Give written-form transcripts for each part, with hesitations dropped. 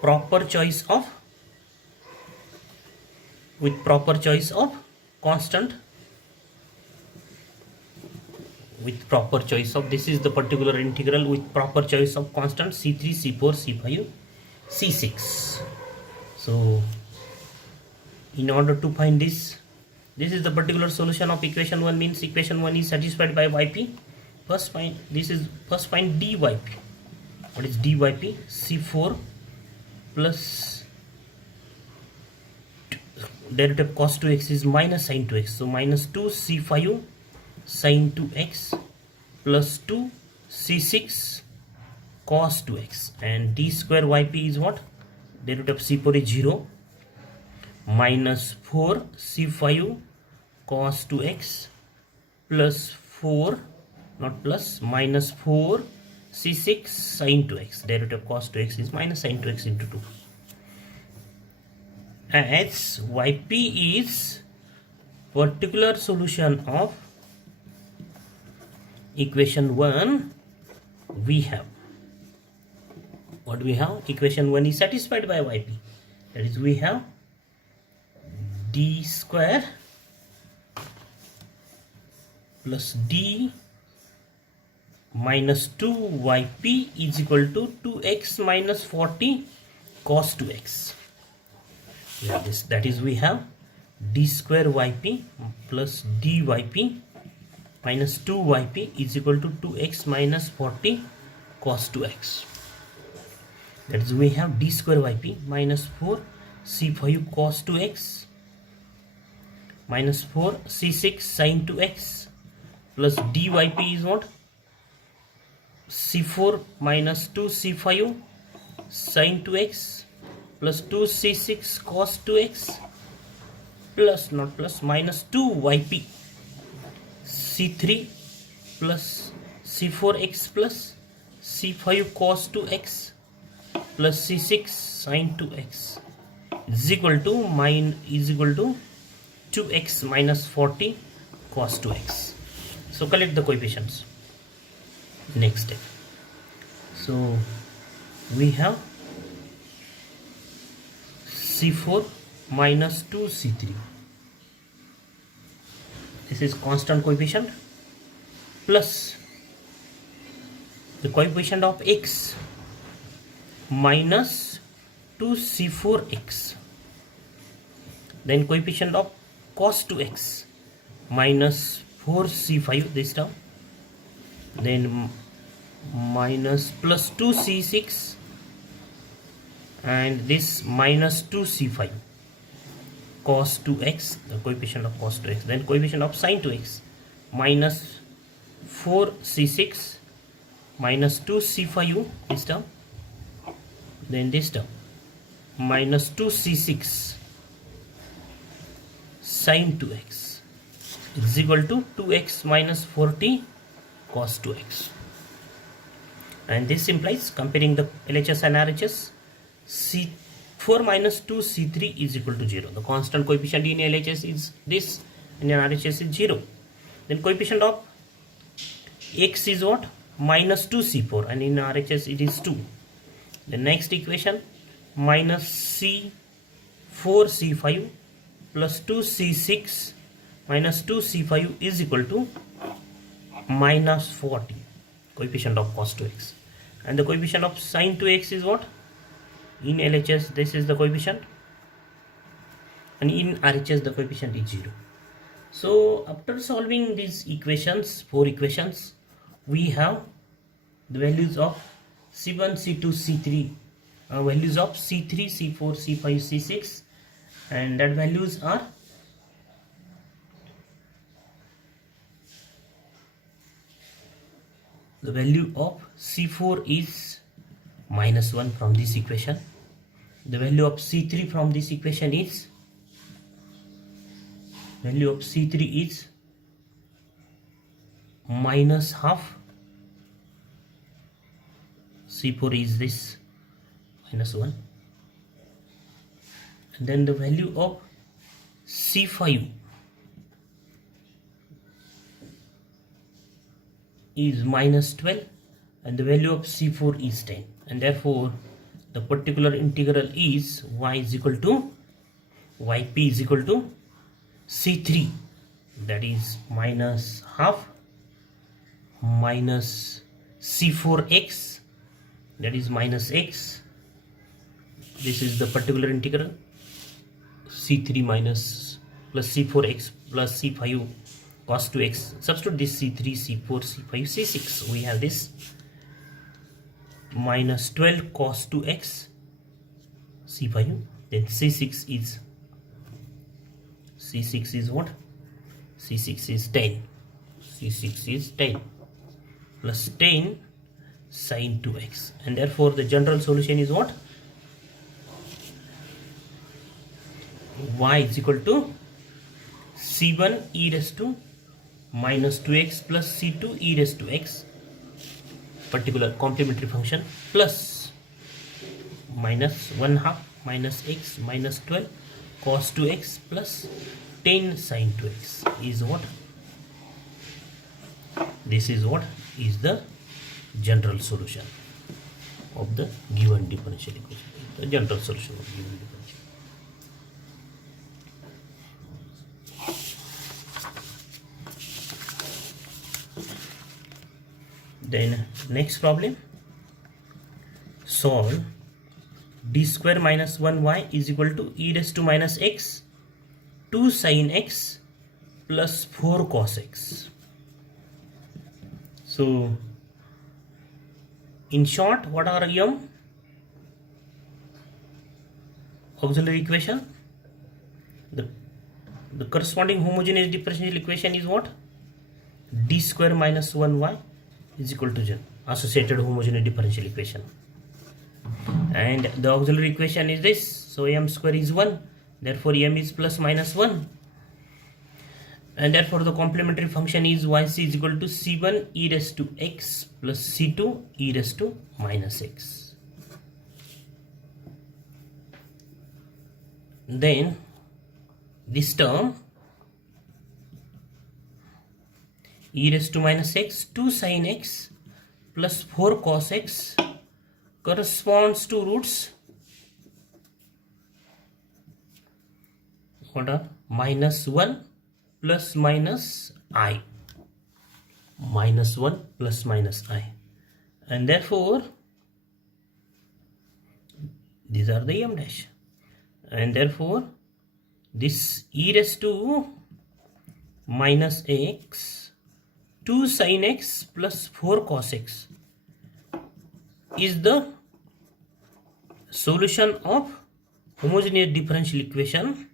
proper choice of constant, with proper choice of, this is the particular integral with proper choice of constant C3, C4, C5, C6. So in order to find this is the particular solution of equation 1, means equation 1 is satisfied by yp. First find dyp. What is dyp? C4 plus derivative cos 2x is minus sin 2x, so minus 2 c5 sin 2x plus 2 c6 cos 2x, and d square yp is what? Derivative of c4 is 0, minus 4 c5 cos 2x plus 4, not plus, minus 4 c6 sin 2x. Derivative of cos 2x is minus sin 2x into 2. As yp is particular solution of equation 1, we have, what we have? Equation 1 is satisfied by yp, that is, we have d square plus d minus 2yp is equal to 2x minus 40 cos 2x. Yeah, this, that is, we have d square yp plus dyp minus 2yp is equal to 2x minus 40 cos 2x. That is, we have d square yp minus 4 c5 cos 2x minus 4 c6 sin 2x plus dyp is what? c4 minus 2 c5 sin 2x plus 2 c6 cos 2x plus, not plus, minus 2yp c3 plus c4x plus c5 cos 2x plus c6 sin 2x is equal to 2x minus 40 cos 2x. So collect the coefficients. Next step. So we have c4 minus 2 c3. This is constant coefficient plus the coefficient of x minus 2 c4x, then coefficient of cos 2x minus 4 c5 this term, then minus plus 2 c6 and this minus 2 c5 cos 2x, the coefficient of cos 2x, then coefficient of sin 2x minus 4 c6 minus 2 c5 this term, then this term minus 2 c6 sin 2x is equal to 2x minus 40 cos 2x. And this implies, comparing the LHS and RHS, c4 minus 2 c3 is equal to 0. The constant coefficient in LHS is this and in RHS is 0. Then coefficient of x is what? Minus 2 c4 and in RHS it is 2. The next equation, minus c4 c5 plus 2 c6 minus 2 c5 is equal to minus 40, coefficient of cos 2x. And the coefficient of sin 2x is what? In LHS this is the coefficient and in RHS the coefficient is 0. So after solving these equations, 4 equations, we have the values of C1, C2, C3, values of C3, C4, C5, C6, and that values are the value of C4 is minus 1 from this equation. The value of C3 from this equation is, value of C3 is minus half. C4 is this minus 1, and then the value of C5 is minus 12 and the value of C4 is 10, and therefore the particular integral is y is equal to yp is equal to c3, that is minus half minus c4x, that is minus x. This is the particular integral, c3 minus plus c4x plus c5 cos 2x. Substitute this c3, c4, c5, c6. We have this minus 12 cos 2x c5. Then c6 is what? c6 is 10. c6 is 10 plus 10 sin 2x, and therefore the general solution is what? Y is equal to c1 e raised to minus 2x plus c2 e raised to x, particular complementary function, plus minus 1 half minus x minus 12 cos 2x plus 10 sin 2x is what? This is what is the general solution of the given differential equation. The general solution of given differential. Then next problem, solve d square minus 1y is equal to e raised to minus x 2 sin x plus 4 cos x. So in short, what are m? Auxiliary equation. The corresponding homogeneous differential equation is what? D square minus 1y is equal to 0, associated homogeneous differential equation. And the auxiliary equation is this. So m square is 1. Therefore m is plus minus 1. And therefore the complementary function is yc is equal to c1 e raised to x plus c2 e raised to minus x. Then this term e raised to minus x 2 sin x plus 4 cos x corresponds to roots what are minus 1 plus minus I, minus 1 plus minus I, and therefore these are the m dash, and therefore this e raised to minus x 2 sin x plus 4 cos x is the solution of homogeneous differential equation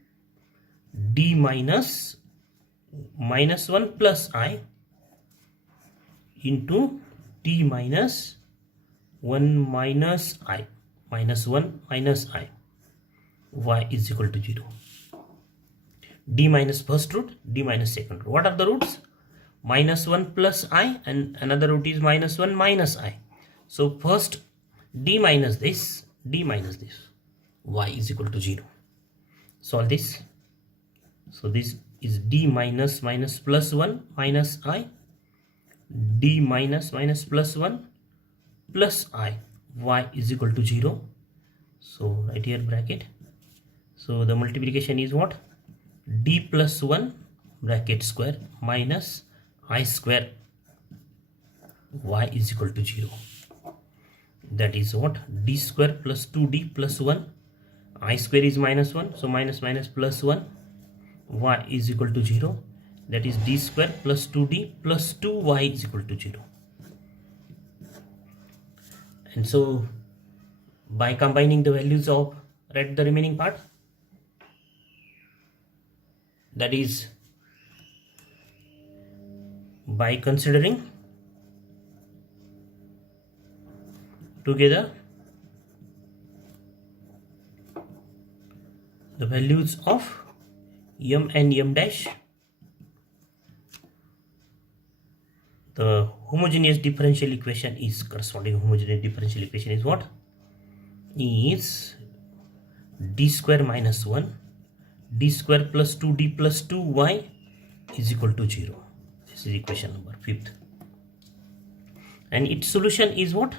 d minus 1 plus I into t minus 1 minus I, minus 1 minus I, y is equal to 0. D minus first root, d minus second root. What are the roots? Minus 1 plus I, and another root is minus 1 minus I. So first d minus this, y is equal to 0. Solve this. So this is d minus minus plus 1 minus I, d minus minus plus 1 plus I, y is equal to 0. So right here bracket. So the multiplication is what? D plus 1 bracket square minus I square, y is equal to 0. That is what? D square plus 2d plus 1, I square is minus 1, so minus minus plus 1, y is equal to 0. That is d square plus 2d plus 2y is equal to 0. And so by combining the values of, write the remaining part, that is by considering together the values of m and m dash, the homogeneous differential equation is corresponding homogeneous differential equation is what? Is d square minus 1 d square plus 2d plus 2y is equal to 0. This is equation number 5th. And its solution is what?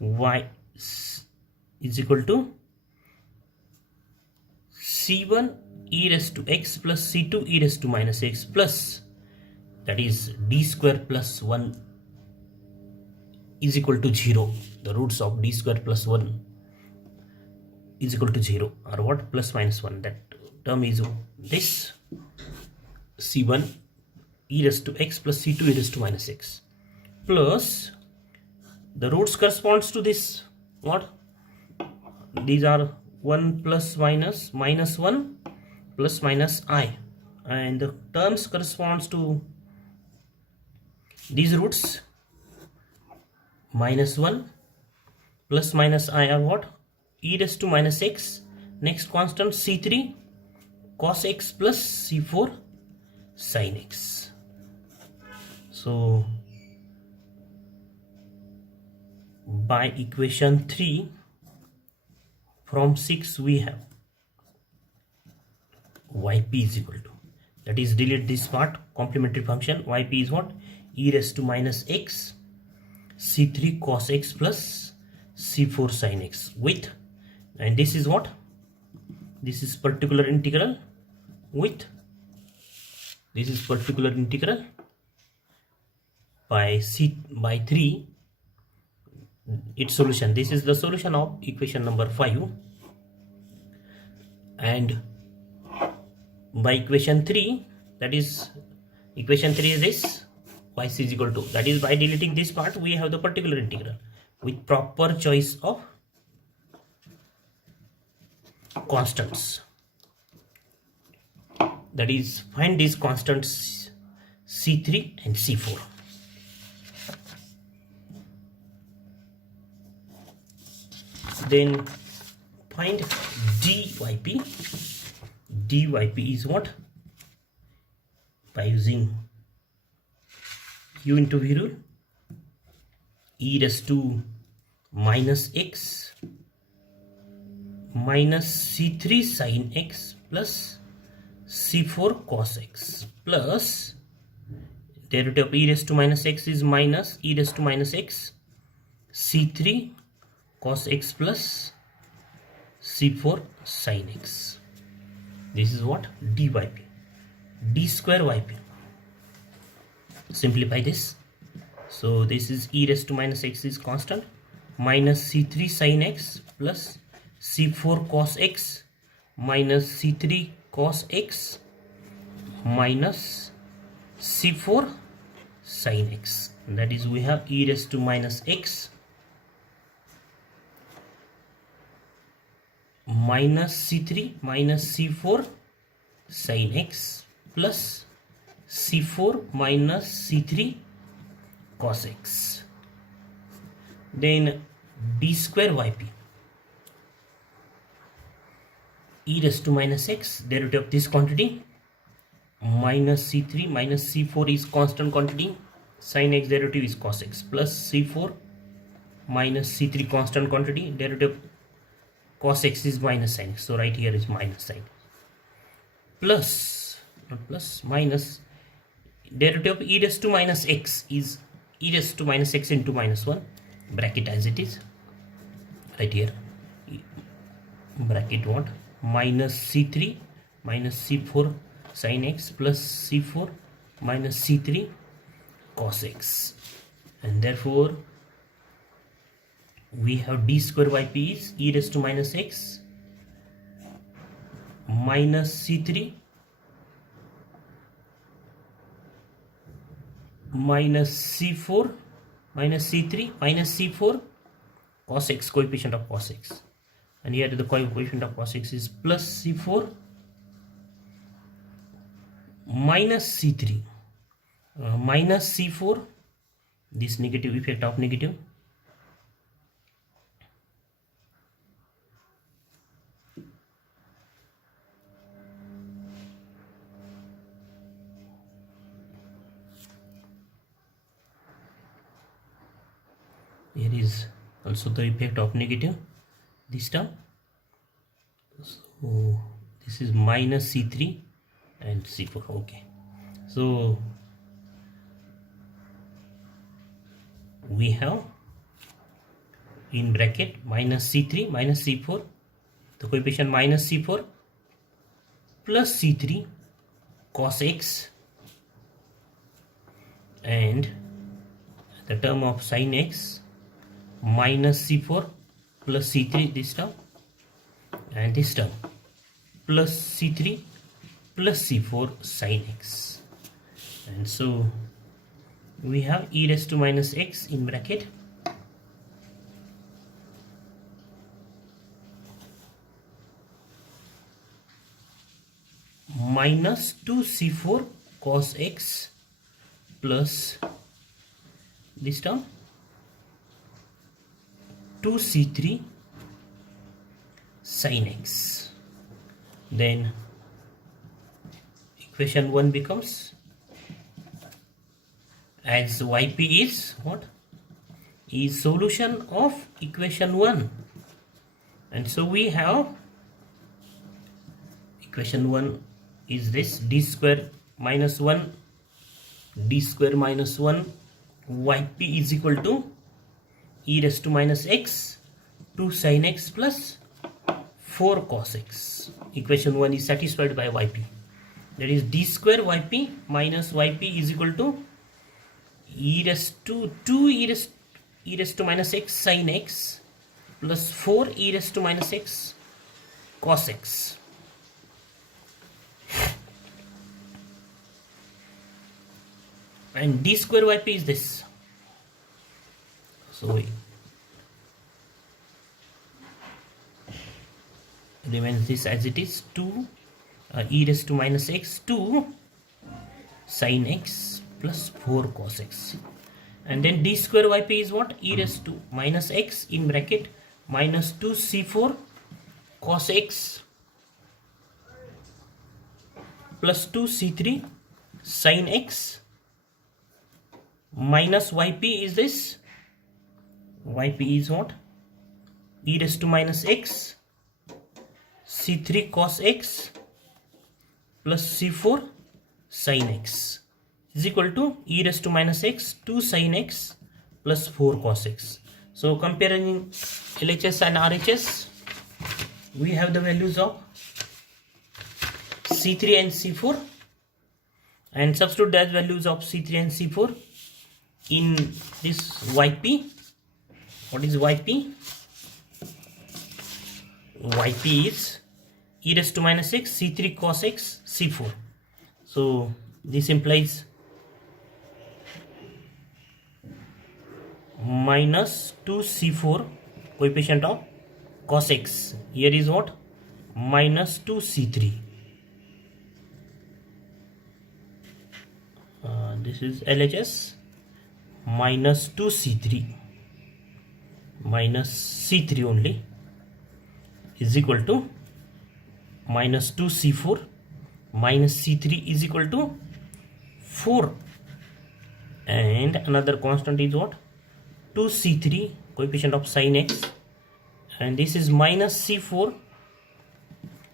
y is equal to c1 e raised to x plus c2 e raised to minus x plus, that is d square plus 1 is equal to 0. The roots of d square plus 1 is equal to 0, or what, plus minus 1. That term is this c1 e raised to x plus c2 e raised to minus x plus the roots corresponds to this, what, these are 1 plus minus minus 1 plus minus I, and the terms corresponds to these roots minus 1 plus minus I are what, e raised to minus x, next constant c3 cos x plus c4 sin x. So by equation 3 from 6 we have yp is equal to, that is delete this part, complementary function, yp is what, e raised to minus x c3 cos x plus c4 sin x with, and this is what, this is particular integral with, this is particular integral by 3 its solution. This is the solution of equation number 5, and by equation 3, that is equation 3 is this, y is equal to, that is by deleting this part we have the particular integral with proper choice of constants, that is find these constants c3 and c4. Then find dyp. dyp is what, by using u into v rule, e raised to minus x minus c3 sin x plus c4 cos x plus derivative of e raised to minus x is minus e raised to minus x c3 cos x plus c4 sin x. This is what, dyp, d square yp. Simplify this. So this is e raised to minus x is constant, minus c3 sin x plus c4 cos x minus c3 cos x minus c4 sin x. That is we have e raised to minus x minus c3 minus c4 sin x plus c4 minus c3 cos x. Then d square yp, e raised to minus x, derivative of this quantity, minus c3 minus c4 is constant quantity, sin x derivative is cos x, plus c4 minus c3 constant quantity, derivative cos x is minus sin x, so right here is minus sin, plus, not plus, minus, derivative of e raised to minus x is e raised to minus x into minus 1, bracket as it is, right here, bracket what, minus c3 minus c4 sin x plus c4 minus c3 cos x, and therefore we have d square yp is e raised to minus x minus c3 minus c4 minus c3 minus c4 cos x, coefficient of cos x, and here the coefficient of cos x is plus c4 minus c3 minus c4, this negative effect of negative, here is also the effect of negative, this term, so this is minus c3 and c4. Okay, so we have in bracket minus C3 minus C4, the coefficient minus C4 plus C3 cos x, and the term of sin x minus C4 plus C3, this term, and this term plus C3 plus C4 sin x. And so we have e raised to minus x in bracket minus 2c4 cos x plus this term 2c3 sin x. Then equation 1 becomes, as yp is what? Is solution of equation 1. And so we have equation 1 is this d square minus 1 yp is equal to e raised to minus x 2 sin x plus 4 cos x. Equation 1 is satisfied by yp. That is d square yp minus yp is equal to e raised to 2 e raised to minus x sin x plus 4 e raised to minus x cos x. And d square yp is this. So remains this as it is, 2 e raised to minus x 2 sin x plus 4 cos x. And then d square yp is what? E raised to minus x in bracket minus 2 c4 cos x plus 2 c3 sin x minus yp is this. Yp is what? E raised to minus x c3 cos x plus c4 sin x is equal to e raised to minus x 2 sin x plus 4 cos x. So comparing LHS and RHS, we have the values of C3 and C4, and substitute as values of C3 and C4 in this yp. What is yp? Yp is e raised to minus x c3 cos x c4. So this implies minus 2 c4 coefficient of cos x. Here is what? Minus 2 c3. This is LHS minus 2 c3 minus c3 only is equal to minus 2 c4 minus c3 is equal to 4, and another constant is what? 2 c3 coefficient of sin x, and this is minus c4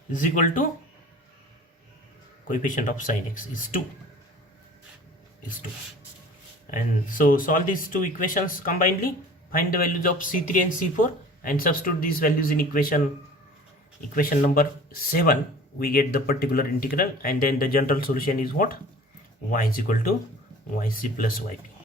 is equal to coefficient of sin x is 2. And so solve these two equations combinedly, find the values of c3 and c4 and substitute these values in equation number 7. We get the particular integral, and then the general solution is what? Y is equal to yc plus yp.